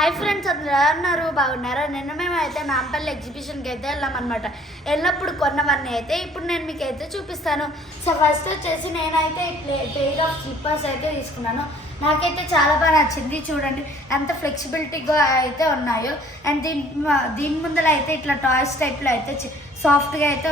Hi friends, అందరూ అన్నారు బాగున్నారా? నిన్న మేమైతే నాంపల్లి ఎగ్జిబిషన్కి అయితే వెళ్ళామన్నమాట. వెళ్ళినప్పుడు కొన్నవన్నీ అయితే ఇప్పుడు నేను మీకు అయితే చూపిస్తాను. సో ఫస్ట్ వచ్చేసి నేనైతే పెయిర్ ఆఫ్ స్లిప్పర్స్ అయితే తీసుకున్నాను. నాకైతే చాలా బాగా నచ్చింది. చూడండి ఎంత ఫ్లెక్సిబిలిటీగా అయితే ఉన్నాయో. అండ్ దీని ముందర అయితే ఇట్లా టాయ్స్ టైప్లో అయితే సాఫ్ట్గా అయితే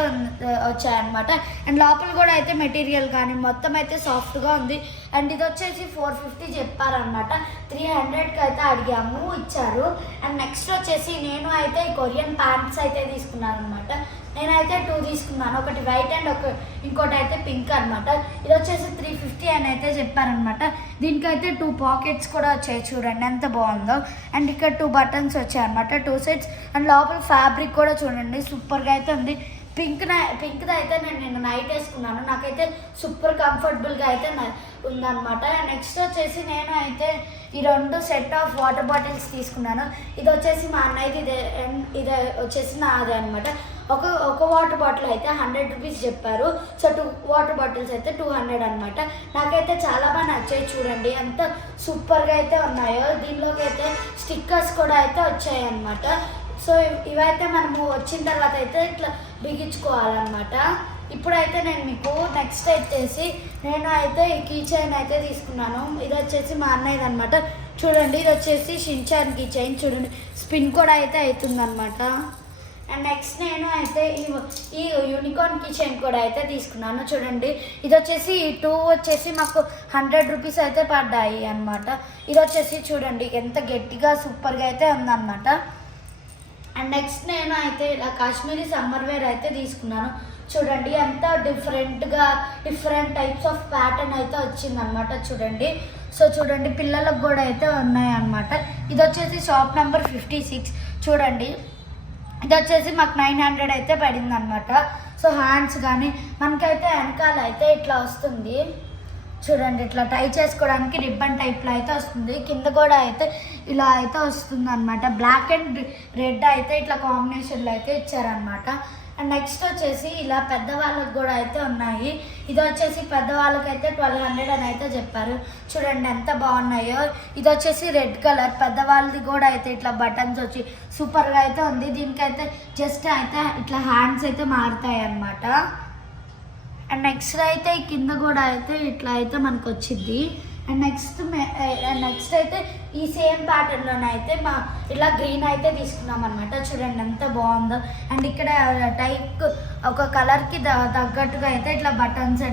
వచ్చాయన్నమాట. అండ్ లోపల కూడా అయితే మెటీరియల్ కానీ మొత్తం అయితే సాఫ్ట్గా ఉంది. అండ్ ఇది వచ్చేసి 450 చెప్పారనమాట. 300కి అయితే అడిగాము, ఇచ్చారు. అండ్ నెక్స్ట్ వచ్చేసి నేను అయితే కొరియన్ ప్యాంట్స్ అయితే తీసుకున్నాను అనమాట. నేనైతే 2 తీసుకున్నాను, ఒకటి వైట్ అండ్ ఇంకోటి అయితే పింక్ అనమాట. ఇది వచ్చేసి 350 అని అయితే చెప్పారనమాట. దీనికైతే 2 పాకెట్స్ కూడా వచ్చాయి, చూడండి ఎంత బాగుందో. అండ్ ఇక్కడ 2 బటన్స్ వచ్చాయి అనమాట, 2 సెట్స్. అండ్ లోపల ఫ్యాబ్రిక్ కూడా చూడండి సూపర్గా అయితే ఉంది. పింక్ది అయితే నేను నైట్ వేసుకున్నాను, నాకైతే సూపర్ కంఫర్టబుల్గా అయితే ఉందన్నమాట. నెక్స్ట్ వచ్చేసి నేను అయితే ఈ 2 సెట్ ఆఫ్ వాటర్ బాటిల్స్ తీసుకున్నాను. ఇది వచ్చేసి మా అన్నయ్యది, ఇది వచ్చేసి నాదే అనమాట. ఒక వాటర్ బాటిల్ అయితే 100 రూపీస్ చెప్పారు. సో 2 వాటర్ బాటిల్స్ అయితే 200 అనమాట. నాకైతే చాలా బాగా నచ్చాయి, చూడండి ఎంత సూపర్గా అయితే ఉన్నాయో. దీనిలోకి అయితే స్టిక్కర్స్ కూడా అయితే వచ్చాయి అనమాట. సో ఇవైతే మనము వచ్చిన తర్వాత అయితే ఇట్లా బిగించుకోవాలన్నమాట. ఇప్పుడైతే నేను మీకు నెక్స్ట్ వచ్చేసి నేను అయితే ఈ కీ చైన్ అయితే తీసుకున్నాను. ఇది వచ్చేసి మా అన్నయ్యది అనమాట. చూడండి ఇది వచ్చేసి షిన్చాన్ కీ చైన్, చూడండి స్పిన్ కూడా అయితే అవుతుందన్నమాట. అండ్ నెక్స్ట్ నేను అయితే ఈ యూనికార్న్ కీ చైన్ కూడా అయితే తీసుకున్నాను. చూడండి ఇది వచ్చేసి 2 వచ్చేసి మాకు 100 రూపీస్ అయితే పడ్డాయి అనమాట. ఇది వచ్చేసి చూడండి ఎంత గట్టిగా సూపర్గా అయితే ఉందన్నమాట. అండ్ నెక్స్ట్ నేను అయితే ఇలా కాశ్మీరీ సమ్మర్ వేర్ అయితే తీసుకున్నాను. చూడండి ఎంత డిఫరెంట్ టైప్స్ ఆఫ్ ప్యాటర్న్ అయితే వచ్చిందనమాట. చూడండి సో చూడండి పిల్లలకు కూడా అయితే ఉన్నాయన్నమాట. ఇది వచ్చేసి షాప్ నెంబర్ 56. చూడండి ఇది వచ్చేసి మాకు 900 అయితే పడింది అనమాట. సో హ్యాండ్స్ కానీ మనకైతే వెనకాల అయితే ఇట్లా వస్తుంది, చూడండి ఇట్లా టై చేసుకోవడానికి రిబ్బన్ టైప్లో అయితే వస్తుంది. కింద కూడా అయితే ఇలా అయితే వస్తుంది అనమాట. బ్లాక్ అండ్ రెడ్ అయితే ఇట్లా కాంబినేషన్లో అయితే ఇచ్చారనమాట. అండ్ నెక్స్ట్ వచ్చేసి ఇలా పెద్దవాళ్ళకి కూడా అయితే ఉన్నాయి. ఇది వచ్చేసి పెద్దవాళ్ళకైతే 1200 అని అయితే చెప్పారు. చూడండి ఎంత బాగున్నాయో. ఇది వచ్చేసి రెడ్ కలర్, పెద్దవాళ్ళది కూడా అయితే ఇట్లా బటన్స్ వచ్చి సూపర్గా అయితే ఉంది. దీనికైతే జస్ట్ అయితే ఇట్లా హ్యాండ్స్ అయితే మారుతాయి అన్నమాట. అండ్ నెక్స్ట్ అయితే కింద కూడా అయితే ఇట్లా అయితే మనకు వచ్చింది. అండ్ నెక్స్ట్ అయితే ఈ సేమ్ ప్యాటర్న్లోనే అయితే ఇలా గ్రీన్ అయితే తీసుకున్నాం అనమాట. చూడండి ఎంత బాగుందో. అండ్ ఇక్కడ టైప్ ఒక కలర్కి తగ్గట్టుగా అయితే ఇట్లా బటన్స్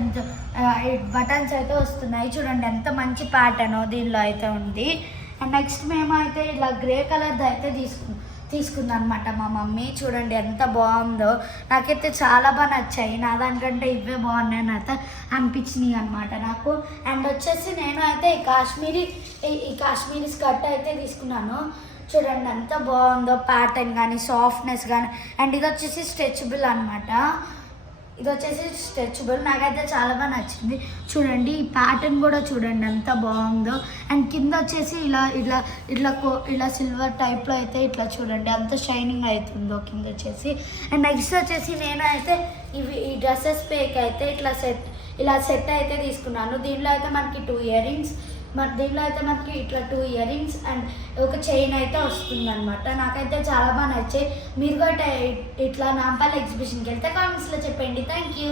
అయితే వస్తున్నాయి. చూడండి ఎంత మంచి ప్యాటర్న్ దీనిలో అయితే ఉంది. అండ్ నెక్స్ట్ మేము అయితే ఇలా గ్రే కలర్ది అయితే తీసుకుందాం అనమాట మా మమ్మీ. చూడండి ఎంత బాగుందో, నాకైతే చాలా బాగా నచ్చాయి. నా దానికంటే ఇవే బాగున్నాయి నాతో అనిపించినాయి అనమాట నాకు. అండ్ వచ్చేసి నేను అయితే ఈ కాశ్మీరీ స్కర్ట్ అయితే తీసుకున్నాను. చూడండి ఎంత బాగుందో ప్యాటర్న్ కానీ సాఫ్ట్నెస్ కానీ. అండ్ ఇది వచ్చేసి స్ట్రెచబుల్ అనమాట. నాకైతే చాలా బాగా నచ్చింది. చూడండి ఈ ప్యాటర్న్ కూడా చూడండి ఎంత బాగుందో. అండ్ కింద వచ్చేసి ఇలా సిల్వర్ టైప్లో అయితే ఇట్లా చూడండి ఎంత షైనింగ్ అవుతుందో కింద వచ్చేసి. అండ్ నెక్స్ట్ వచ్చేసి నేను అయితే ఈ డ్రెస్సెస్ పేకి అయితే ఇలా సెట్ అయితే తీసుకున్నాను. దీనిలో అయితే మనకి 2 ఇయర్ రింగ్స్, దీనిలో అయితే మనకి ఇట్లా 2 ఇయర్ రింగ్స్ అండ్ ఒక చైన్ అయితే వస్తుంది అనమాట. నాకైతే చాలా బాగా నచ్చాయి. మీరు కూడా ఇట్లా నాంపల్లి ఎగ్జిబిషన్కి వెళ్తే కామెంట్స్లో చెప్పండి. Thank you.